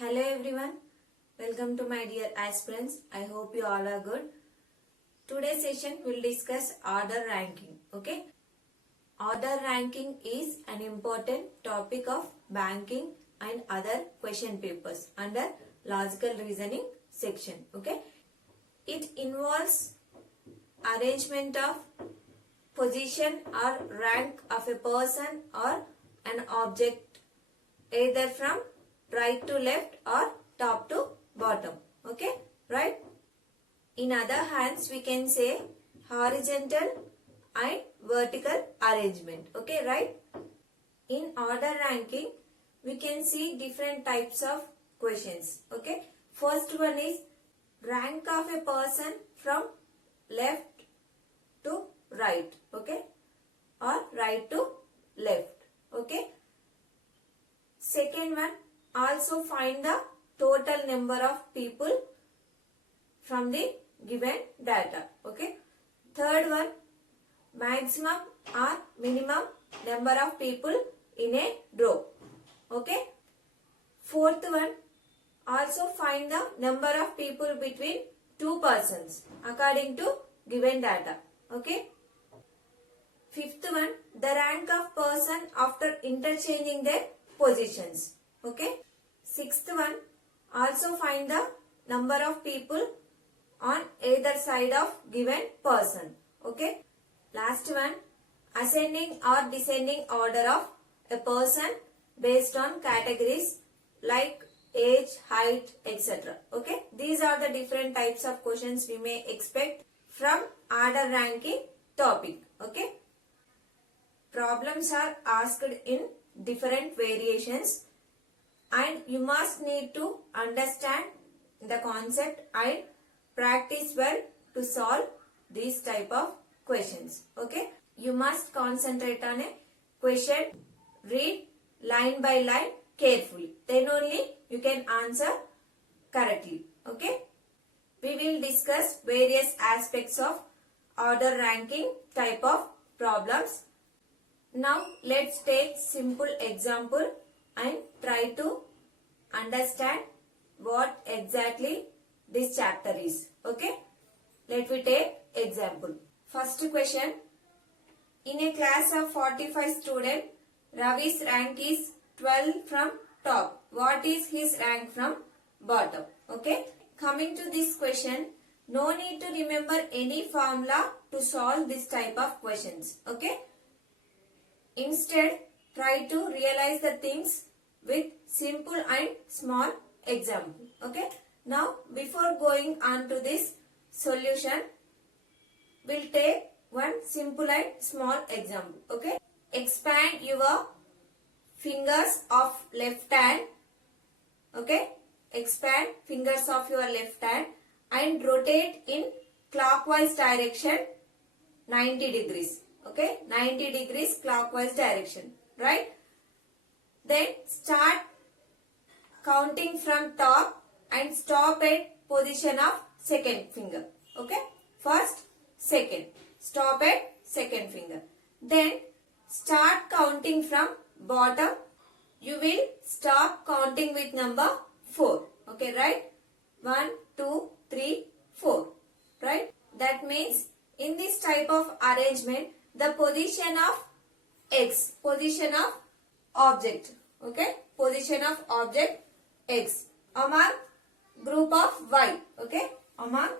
Hello everyone, welcome to my dear aspirants. I hope you all are good. Today's session will discuss order ranking. Okay, order ranking is an important topic of banking and other question papers under logical reasoning section. Okay, it involves arrangement of position or rank of a person or an object either from right to left or top to bottom. Okay, right? In other hands, we can say horizontal and vertical arrangement. Okay, right? In order ranking, we can see different types of questions. Okay, first one is rank of a person from left to right. Okay, or right to left. Okay. Second one, also find the total number of people from the given data. Okay. Third one, maximum or minimum number of people in a row. Okay. Fourth one, also find the number of people between two persons according to given data. Okay. Fifth one, the rank of person after interchanging their positions. Okay. Sixth one, also find the number of people on either side of given person. Okay. Last one, ascending or descending order of a person based on categories like age, height, etc. Okay. These are the different types of questions we may expect from order ranking topic. Okay. Problems are asked in different variations and you must need to understand the concept and practice well to solve these type of questions. Okay, you must concentrate on a question, read line by line carefully, then only you can answer correctly. Okay, we will discuss various aspects of order ranking type of problems. Now let's take simple example and try to understand what exactly this chapter is. Okay, let me take example. First question, in a class of 45 students, Ravi's rank is 12 from top. What is his rank from bottom? Okay, coming to this question, no need to remember any formula to solve this type of questions. Okay, instead try to realize the things with simple and small example. Okay, now before going on to this solution, we'll take one simple and small example. Okay, expand your fingers of left hand. Okay, expand fingers of your left hand and rotate in clockwise direction 90 degrees. Okay, 90 degrees clockwise direction, right? Then start counting from top and stop at position of second finger. Okay, first, second, stop at second finger. Then start counting from bottom. You will stop counting with number 4. Okay, right? 1, 2, 3, 4. Right? That means in this type of arrangement, the position of X, position of object, okay, position of object X among group of Y, okay, among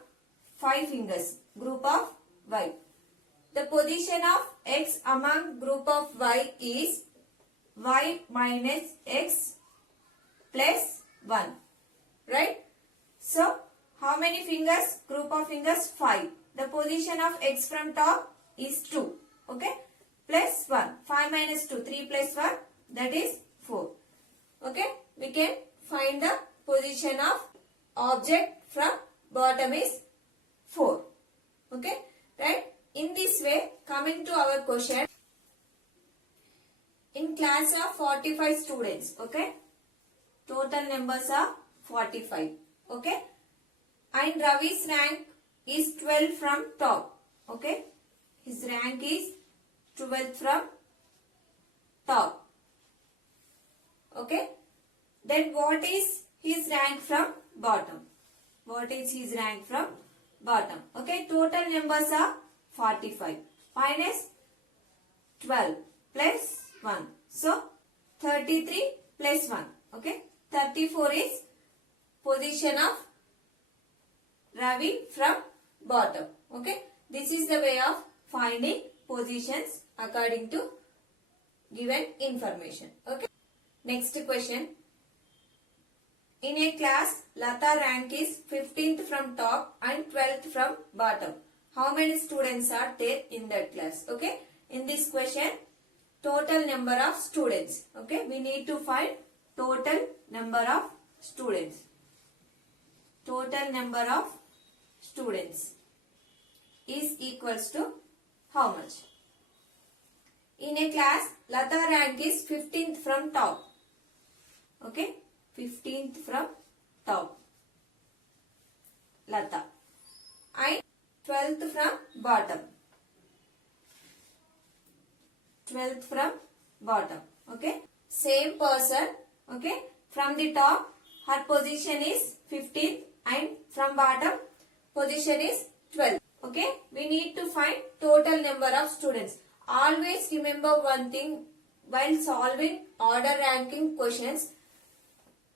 5 fingers, group of Y. The position of X among group of Y is Y minus X plus 1, right? So, how many fingers? Group of fingers 5. The position of X from top is 2, okay, plus 1, 5 minus 2, 3 plus 1, that is 4. Okay, we can find the position of object from bottom is 4. Okay, right? In this way, coming to our question, in class of 45 students, okay, total numbers are 45, okay, and Ravi's rank is 12 from top. Okay, his rank is 12 from top. Okay, then what is his rank from bottom? What is his rank from bottom? Okay, total numbers are 45 minus 12 plus 1. So, 33 plus 1. Okay, 34 is position of Ravi from bottom. Okay, this is the way of finding positions according to given information. Okay, next question. In a class, Lata rank is 15th from top and 12th from bottom. How many students are there in that class? Okay, in this question, total number of students. Okay, we need to find total number of students. Total number of students is equals to how much? In a class, Lata rank is 15th from top. Okay, 15th from top. Lata. And 12th from bottom. 12th from bottom. Okay, same person. Okay, from the top, her position is 15th and from bottom, position is 12th. Okay, we need to find total number of students. Always remember one thing while solving order ranking questions.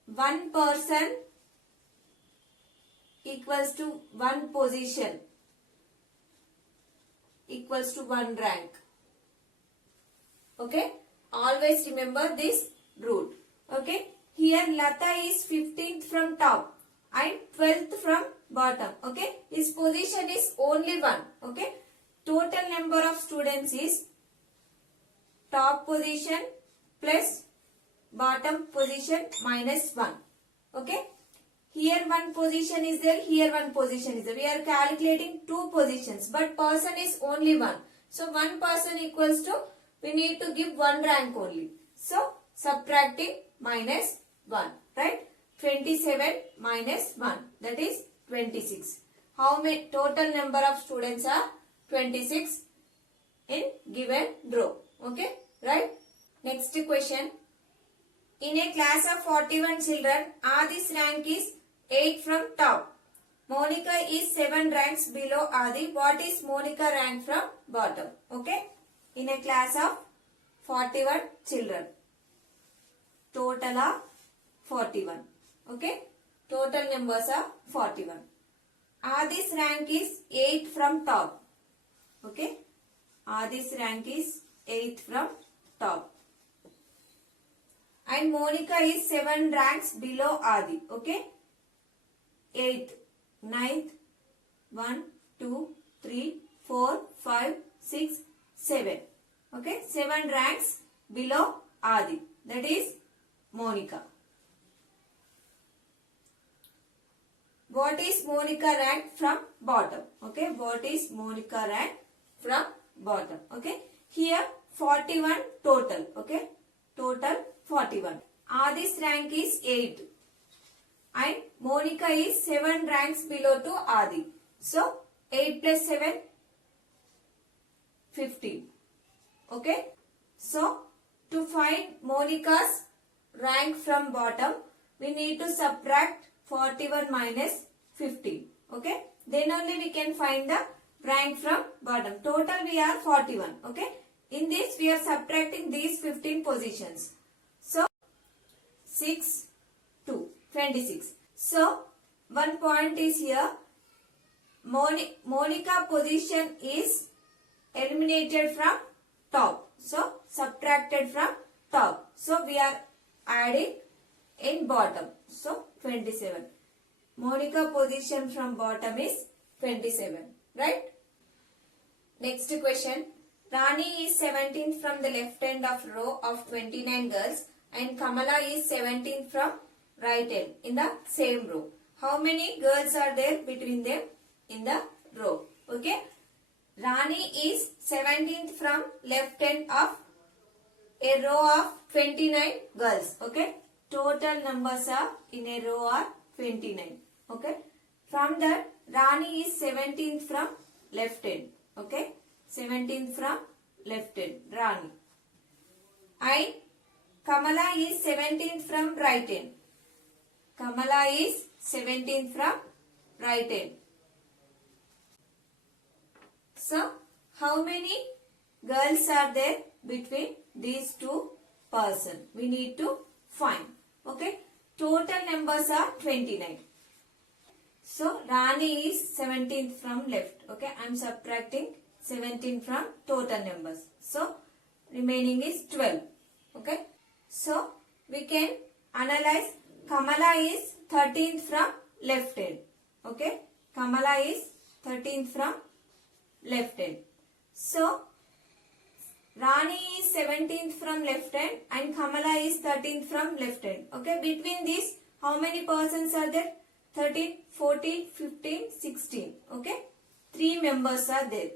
One person equals to one position equals to one rank. Okay, always remember this rule. Okay, here Lata is 15th from top and 12th from bottom. Okay, his position is only 1. Okay, total number of students is top position plus bottom position minus 1. Okay, here one position is there, here one position is there. We are calculating two positions, but person is only 1. So one person equals to, we need to give one rank only. So subtracting minus 1, right? 27 minus 1, that is 26. How many total number of students are 26 in given row? Okay, right? Next question. In a class of 41 children, Adi's rank is 8 from top. Monica is 7 ranks below Adi. What is Monica rank from bottom? Okay, in a class of 41 children. Total are 41. Okay, total numbers are 41. Adi's rank is 8 from top. Okay, Adi's rank is 8 from top. And Monica is 7 ranks below Adi. Okay, 8th, 9th, 1, 2, 3, 4, 5, 6, 7. Okay, 7 ranks below Adi. That is Monica. What is Monica rank from bottom? Okay, what is Monica rank from bottom? Okay, here 41 total. Okay, total 41. Adi's rank is 8 and Monica is 7 ranks below to Adi. So 8 plus 7, 15. Okay, so to find Monica's rank from bottom, we need to subtract 41 minus 15. Okay, then only we can find the rank from bottom. Total we are 41. Okay, in this we are subtracting these 15 positions. So 6, 2, 26. So one point is here. Monica position is eliminated from top. So subtracted from top. So we are adding in bottom. So 27. Monica position from bottom is 27. Right? Next question. Rani is 17th from the left end of row of 29 girls and Kamala is 17th from right end in the same row. How many girls are there between them in the row? Okay. Rani is 17th from left end of a row of 29 girls. Okay. Total numbers are in a row are 29. Okay. From that, Rani is 17th from left end. Okay. 17th from left end. Rani. And Kamala is 17th from right end. Kamala is 17th from right end. So, how many girls are there between these two persons? We need to find. Okay. Total numbers are 29. So, Rani is 17th from left. Okay. I am subtracting 17 from total numbers. So, remaining is 12. Okay. So, we can analyze Kamala is 13th from left end. Okay. Kamala is 13th from left end. So, Rani is 17th from left end and Kamala is 13th from left end. Okay. Between these, how many persons are there? 13, 14, 15, 16. Okay. 3 members are there.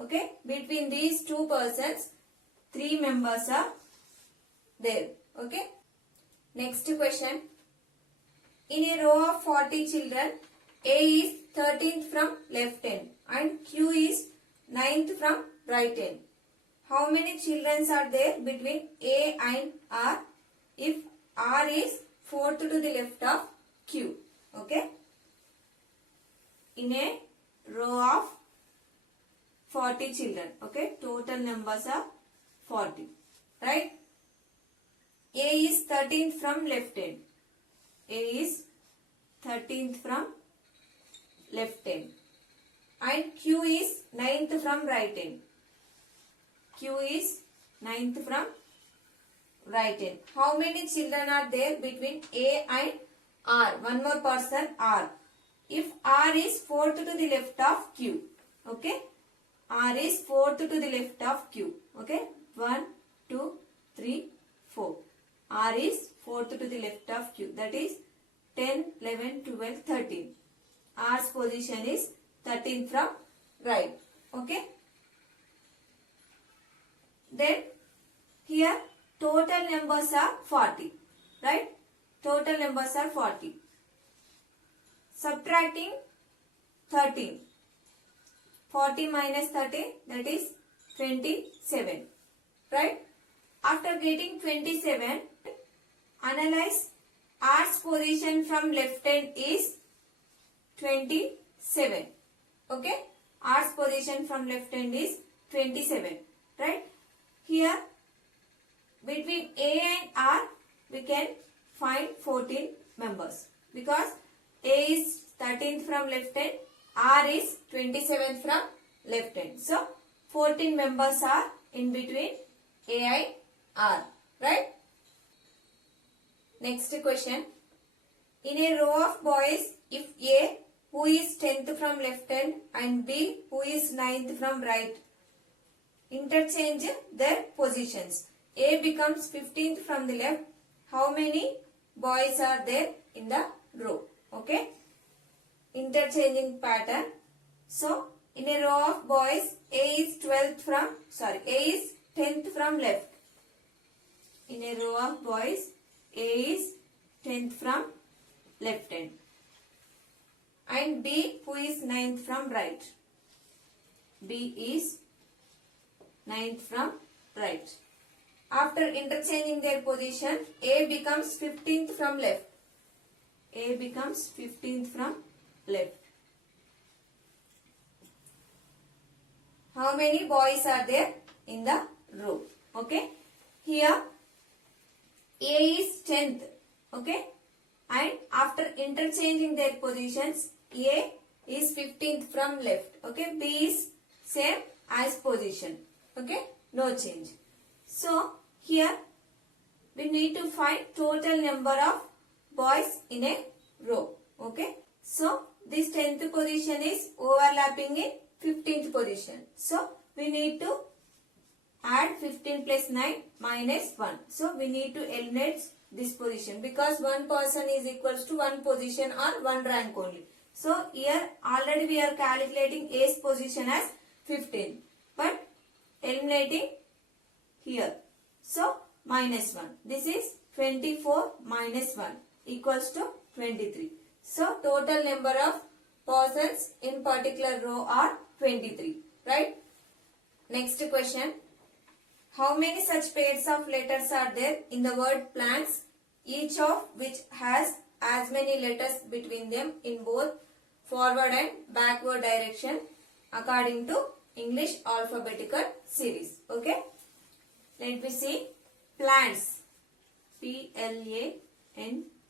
Okay. Between these two persons, 3 members are there. Okay. Next question. In a row of 40 children, A is 13th from left end and Q is 9th from right end. How many children are there between A and R if R is 4th to the left of Q? Okay. In a row of 40 children. Okay. Total numbers are 40. Right. A is 13th from left end. A is 13th from left end. And Q is 9th from right end. Q is 9th from right end. How many children are there between A and R? One more person, R. If R is 4th to the left of Q. Okay. R is 4th to the left of Q. Okay. 1, 2, 3, 4. R is 4th to the left of Q. That is 10, 11, 12, 13. R's position is 13 from right. Okay. Then here total numbers are 40. Right. Total numbers are 40. Subtracting 13. 40 minus 13, that is 27. Right. After getting 27, analyze R's position from left end is 27. Okay. R's position from left end is 27. Right. Here between A and R we can find 14 members because A is 13th from left end, R is 27th from left end. So 14 members are in between A and R. Right. Next question. In a row of boys, if A who is 10th from left end and B who is 9th from right interchange their positions, A becomes 15th from the left, how many boys are there in the row? Okay. Interchanging pattern. So, in a row of boys, A is 12th from, A is 10th from left. In a row of boys, A is 10th from left end. And B who is 9th from right. B is 9th from right. After interchanging their position, A becomes 15th from left. A becomes 15th from left. How many boys are there in the row? Okay. Here A is 10th. Okay. And after interchanging their positions, A is 15th from left. Okay. B is same as position. Okay. No change. So, here we need to find total number of boys in a row. Okay. So, this 10th position is overlapping in 15th position. So, we need to add 15 plus 9 minus 1. So, we need to eliminate this position because one person is equals to one position or one rank only. So, here already we are calculating A's position as 15. But eliminating here. So, minus 1. This is 24 minus 1 equals to 23. So, total number of persons in particular row are 23. Right? Next question. How many such pairs of letters are there in the word plants, each of which has as many letters between them in both forward and backward direction according to English alphabetical series. Okay. Let me see. Plants.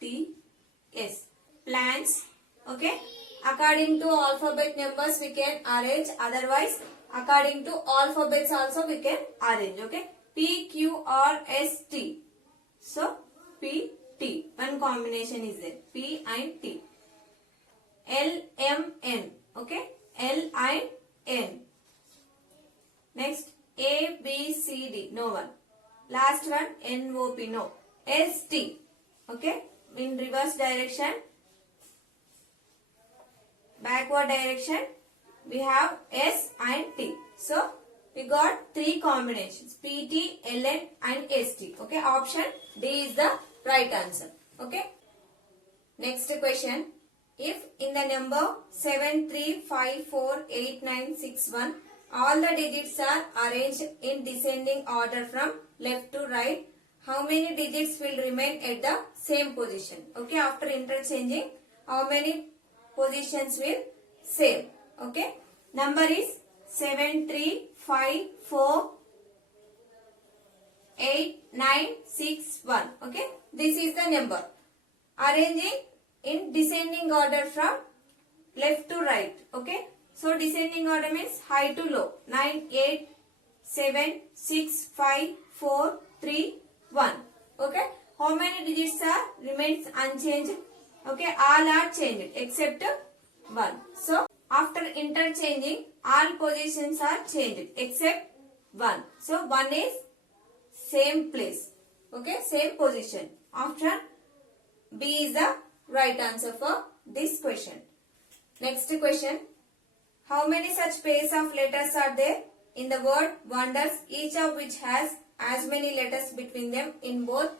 Plants. Plants. Okay. According to alphabet numbers we can arrange. Otherwise, according to alphabets also we can arrange. Okay. P, Q, R, S, T. So, P, T. One combination is there. P and T. L, M, N. Okay. L and N. Next, A, B, C, D. No one. Last one, N, O, P. No. S, T. Okay. In reverse direction. Backward direction. We have S and T. So, we got three combinations. P, T, L, N and S, T. Okay. Option D is the right answer. Okay. Next question. If in the number 73548961 all the digits are arranged in descending order from left to right, how many digits will remain at the same position? Okay, after interchanging, how many positions will same? Okay, number is 73548961. Okay, this is the number. Arranging in descending order from left to right. Okay. So descending order means high to low. 9, 8, 7, 6, 5, 4, 3, 1. Okay. How many digits are remains unchanged? Okay. All are changed except 1. So after interchanging, all positions are changed except 1. So 1 is same place. Okay. Same position. Option B is the right answer for this question. Next question. How many such pairs of letters are there in the word wonders, each of which has as many letters between them in both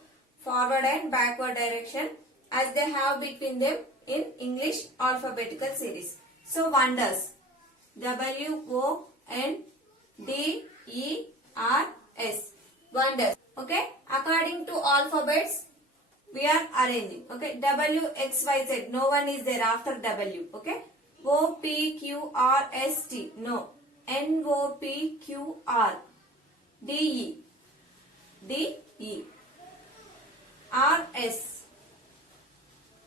forward and backward direction as they have between them in English alphabetical series? So wonders. W-O-N-D-E-R-S. Wonders. Okay. According to alphabets, we are arranging. Okay. W, X, Y, Z. No one is there after W. Okay. O, P, Q, R, S, T. No. N, O, P, Q, R. D, E. D, E. R, S.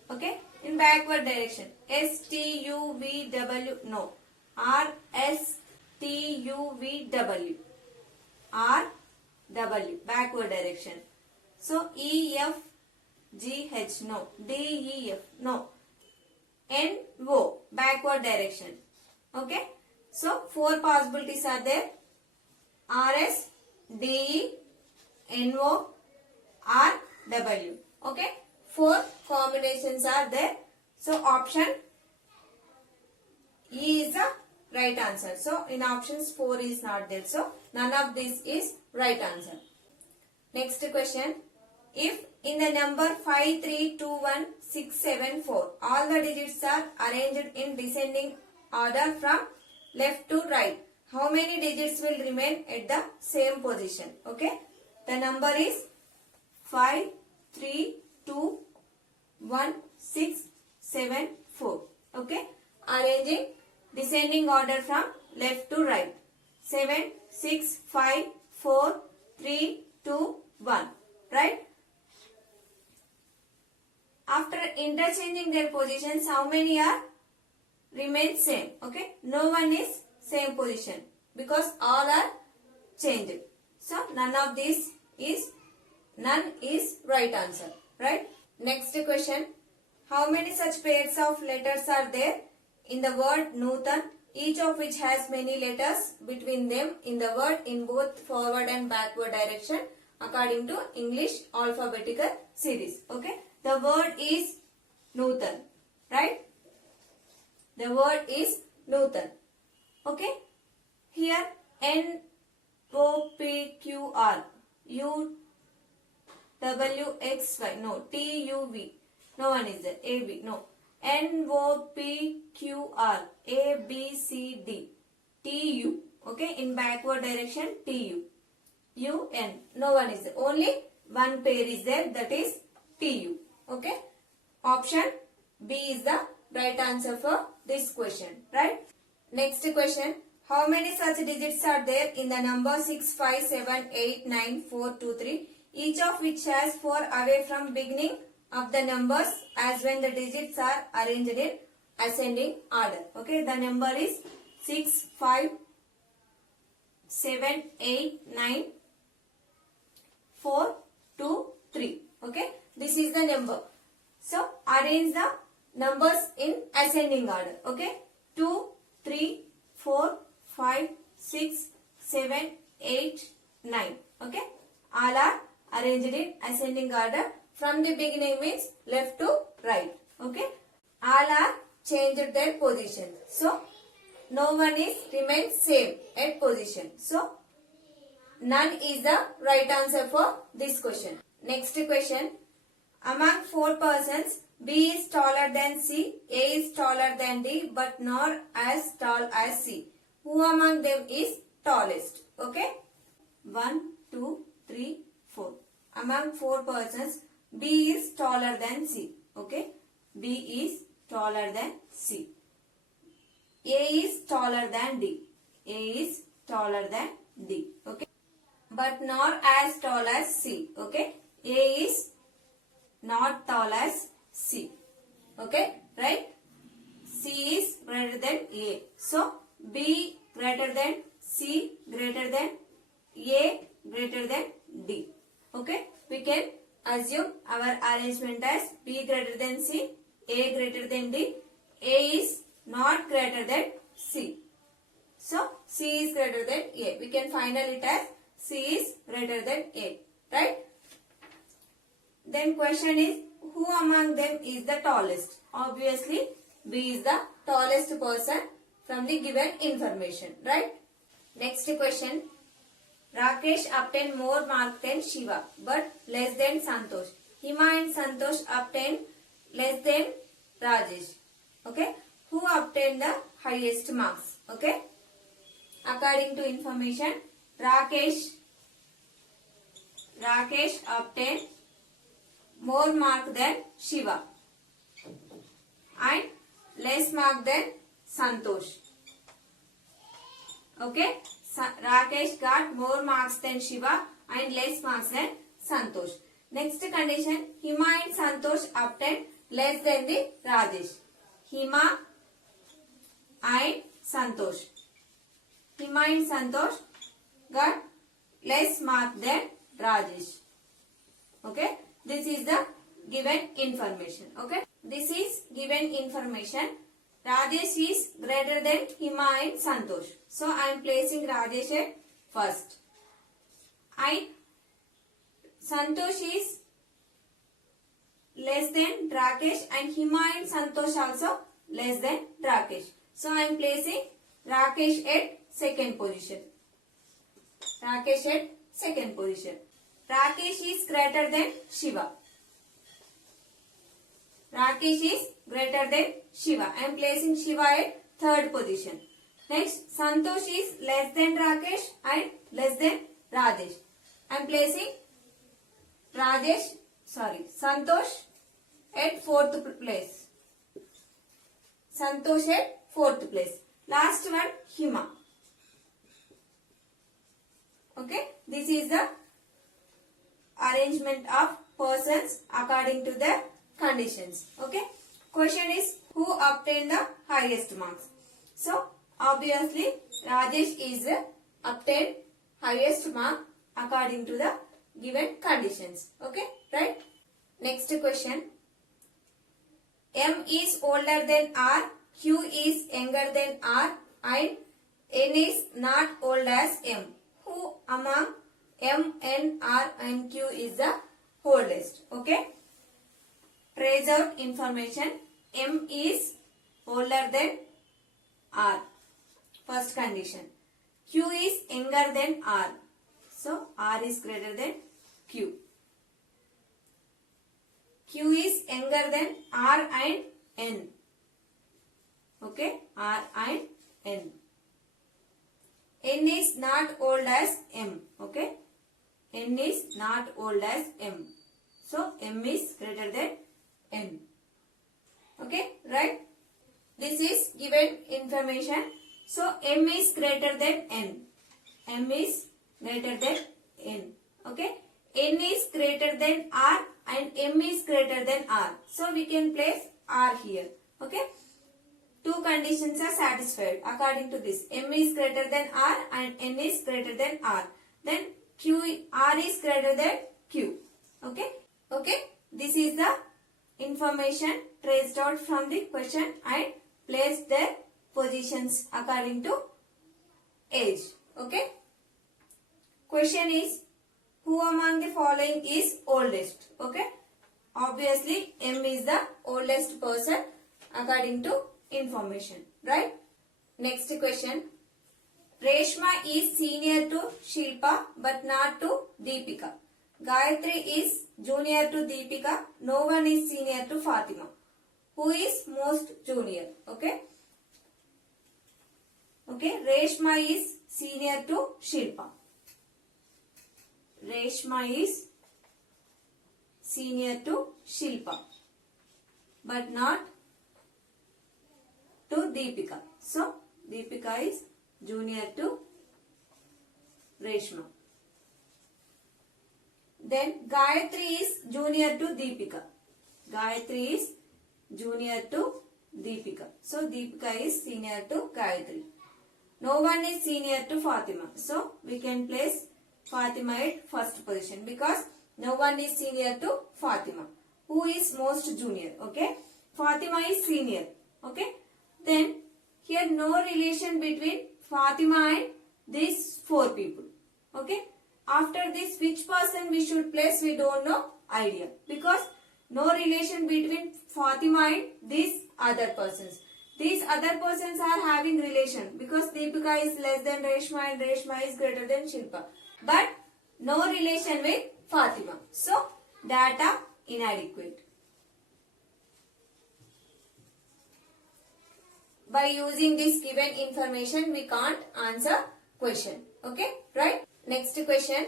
Okay. In backward direction. S, T, U, V, W. No. R, S, T, U, V, W. R, W. Backward direction. So, E, F, G, H. No. D, E, F. No. N, O. Backward direction. Okay. So, 4 possibilities are there. R, S, D, E, N, O, R, W. Okay. 4 combinations are there. So, option E is the right answer. So, in options 4 is not there. So, none of this is right answer. Next question. If in the number 5321674 all the digits are arranged in descending order from left to right, how many digits will remain at the same position? Okay. The number is 5321674. Okay. Arranging descending order from left to right. 7, 6, 5, 4, 3, 2, 1. Right? After interchanging their positions, how many are remain same? Okay. No one is same position because all are changed. So, none is right answer. Right? Next question. How many such pairs of letters are there in the word Nutan, each of which has many letters between them in the word in both forward and backward direction according to English alphabetical series? Okay. The word is Nutan. Right? The word is Nutan. Okay. Here N-O-P-Q-R. U-W-X-Y. No. T-U-V. No one is there. A-B. No. N-O-P-Q-R. A-B-C-D. T-U. Okay. In backward direction T-U. U-N. No one is there. Only one pair is there. That is T-U. Okay. option B is the right answer for this question, right? Next question. How many such digits are there in the number 6, 5, 7, 8, 9, 4, 2, 3, each of which has 4 away from beginning of the numbers as when the digits are arranged in ascending order. Okay, the number is 6, 5, 7, 8, 9, 4, 2, 3. Okay, this is the number. So, arrange the numbers in ascending order. Okay, 2, 3, 4, 5, 6, 7, 8, 9. Okay, all are arranged in ascending order. From the beginning means left to right. Okay, all are changed their position. So, no one is remains same at position. So, none is the right answer for this question. Next question. Among 4 persons, B is taller than C, A is taller than D, but not as tall as C. Who among them is tallest? Okay. 1, 2, 3, 4. Among 4 persons, B is taller than C. Okay. B is taller than C. A is taller than D. A is taller than D. Okay. But not as tall as C. Okay. A is not tall as C. Okay. Right. C is greater than A. So, B greater than C greater than A greater than D. Okay. We can assume our arrangement as B greater than C, A greater than D. A is not greater than C. So, C is greater than A. We can final it as C is greater than A. Right? Then question is, who among them is the tallest? Obviously, B is the tallest person from the given information. Right? Next question. Rakesh obtained more marks than Shiva, but less than Santosh. Hima and Santosh obtained less than Rajesh. Okay? Who obtained the highest marks? Okay? According to information, Rakesh obtained more mark than Shiva and less mark than Santosh. Okay? Rakesh got more marks than Shiva and less marks than Santosh. Next condition, Hima and Santosh obtained less than the Rajesh. Hima and Santosh. Hima and Santosh got less mark than Rajesh. Okay? This is the given information. Okay? This is given information. Rajesh is greater than Hima and Santosh. So, I am placing Rajesh at first. And Santosh is less than Rakesh and Hima and Santosh also less than Rakesh. So, I am placing Rakesh at second position. Rakesh at second position. Rakesh is greater than Shiva. Rakesh is greater than Shiva. I am placing Shiva at third position. Next, Santosh is less than Rakesh and less than Rajesh. I am placing Santosh at fourth place. Santosh at fourth place. Last one, Hima. Okay, this is the arrangement of persons according to the conditions. Okay, question is, who obtained the highest marks? So, obviously, Rajesh is obtained highest mark according to the given conditions. Okay, right? Next question. M is older than R, Q is younger than R, and N is not old as M. Who among M, N, R and Q is the oldest? Okay. Trace out information. M is older than R. First condition. Q is younger than R. So, R is greater than Q. Q is younger than R and N. Okay. R and N. N is not old as M. Okay. N is not old as M. So, M is greater than N. Okay, right? This is given information. So m is greater than n. M is greater than n. Okay. N is greater than r and m is greater than r. So we can place r here. Okay. Two conditions are satisfied according to this. M is greater than r and n is greater than r. Then r is greater than q. Okay. Okay. This is the information traced out from the question and placed their positions according to age. Okay. Question is, who among the following is oldest? Okay. Obviously, M is the oldest person according to information. Right? Next question. Reshma is senior to Shilpa but not to Deepika. Gayatri is junior to Deepika. No one is senior to Fatima. Who is most junior? Okay. Okay. Reshma is senior to Shilpa. Reshma is senior to Shilpa but not to Deepika. So, Deepika is junior to Reshma. Then, Gayatri is junior to Deepika. Gayatri is junior to Deepika. So, Deepika is senior to Gayatri. No one is senior to Fatima. So, we can place Fatima at first position because no one is senior to Fatima. Who is most junior? Okay. Fatima is senior. Okay. Then here no relation between Fatima and these four people. Okay. After this, which person we should place, we don't know idea. Because no relation between Fatima and these other persons. These other persons are having relation because Deepika is less than Reshma and Reshma is greater than Shilpa. But no relation with Fatima. So, data inadequate. By using this given information, we can't answer question. Okay, right? Next question.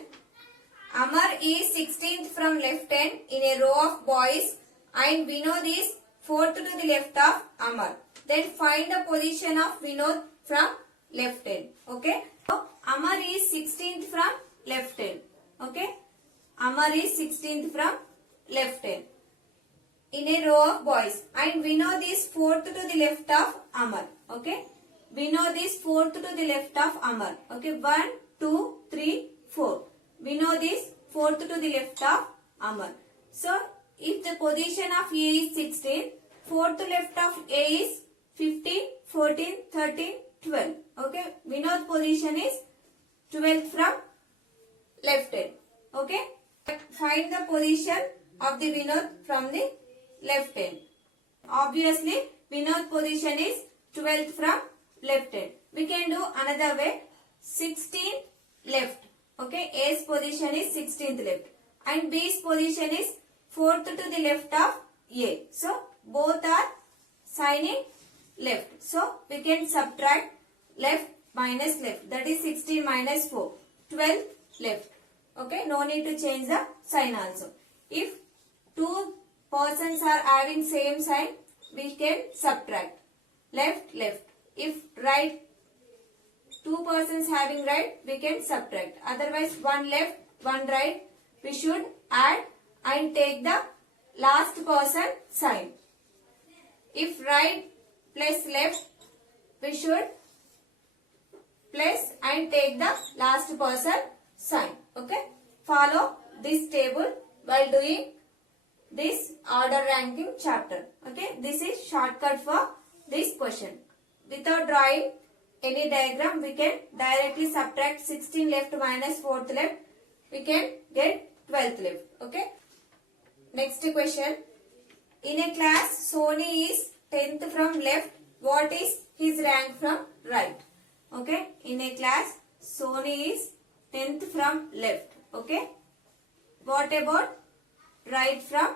Amar is 16th from left hand in a row of boys and Vinod is 4th to the left of Amar. Then find the position of Vinod from left hand. Okay. So, Amar is 16th from left hand. Okay. Amar is 16th from left hand in a row of boys and Vinod is 4th to the left of Amar. Okay. Vinod is 4th to the left of Amar. Okay. 1, 2, 3, 4. Vinod is 4th to the left of Amar. So, if the position of A is 16, 4th left of A is 15, 14, 13, 12. Okay. Vinod's position is 12th from left hand. Okay. Find the position of the Vinod from the left hand. Obviously, Vinod's position is 12th from left hand. We can do another way. 16 left. Okay. A's position is 16th left. And B's position is 4th to the left of A. So, both are signing left. So, we can subtract left minus left. That is 16 minus 4. 12 left. Okay. No need to change the sign also. If two persons are having same sign, we can subtract. Left, left. If right, two persons having right, we can subtract. Otherwise, one left, one right, we should add and take the last person sign. If right plus left, we should place and take the last person sign. Okay. Follow this table while doing this order ranking chapter. Okay. This is shortcut for this question. Without drawing any diagram, we can directly subtract 16 left minus 4th left. We can get 12th left. Okay. Next question. In a class, Sony is 10th from left. What is his rank from right? Okay. In a class, Sony is 10th from left. Okay. What about right from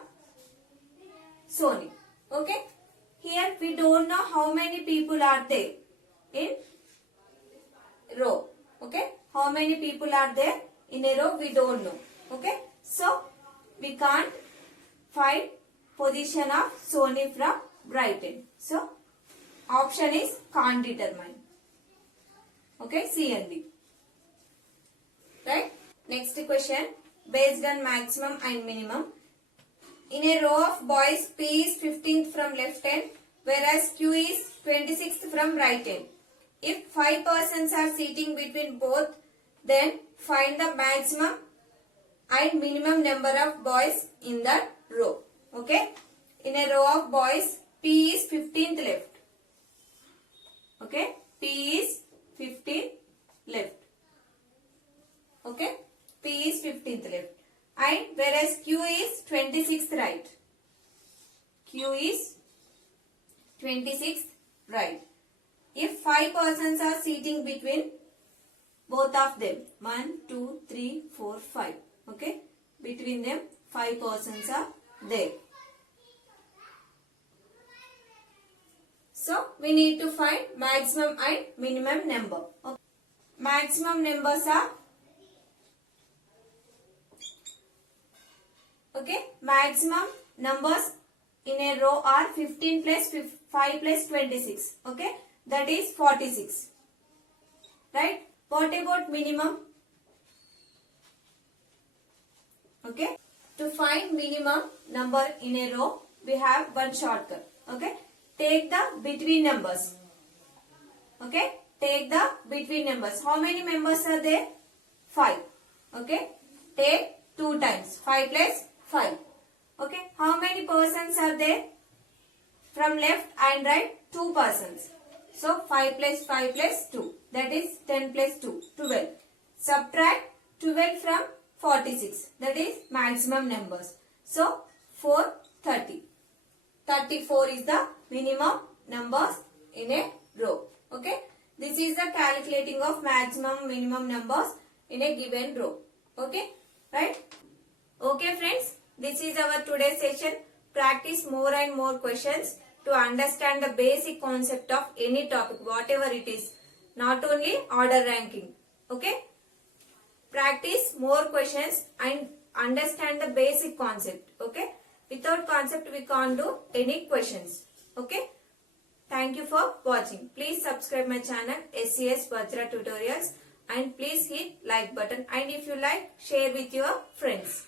Sony? Okay. Here we don't know how many people are there in row. Okay. How many people are there in a row? We don't know. Okay. So, we can't find position of Sony from brighten. So option is can't determine. Okay, C and D. Right? Next question, based on maximum and minimum. In a row of boys, P is 15th from left hand, whereas Q is 26th from right hand. If 5 persons are sitting between both, then find the maximum and minimum number of boys in that row. Okay? In a row of boys, P is 15th left. Okay? P is 15th left. Okay? P is 15th left. And whereas Q is 26th right. Q is 26th right. If 5 persons are sitting between both of them, 1, 2, 3, 4, 5. Okay? Between them, 5 persons are there. So, we need to find maximum and minimum number. Okay. Maximum numbers are, okay, maximum numbers in a row are 15 plus 5 plus 26. Okay, that is 46. Right? What about minimum? Okay, to find minimum number in a row, we have one shortcut. Okay, take the between numbers. Okay, take the between numbers. How many members are there? 5. Okay, take 2 times. 5 plus 5. Okay, how many persons are there? From left and right, 2 persons. So 5 plus 5 plus 2. That is 10 plus 2, 12. Subtract 12 from 46. That is maximum numbers. So 4, 30. 34 is the minimum numbers in a row. Okay. This is the calculating of maximum minimum numbers in a given row. Okay. Right. Okay friends. This is our today's session. Practice more and more questions to understand the basic concept of any topic, whatever it is. Not only order ranking. Okay. Practice more questions and understand the basic concept. Okay. Without concept we can't do any questions. Okay. Thank you for watching. Please subscribe my channel SCS Vajra Tutorials and please hit like button, and if you like, share with your friends.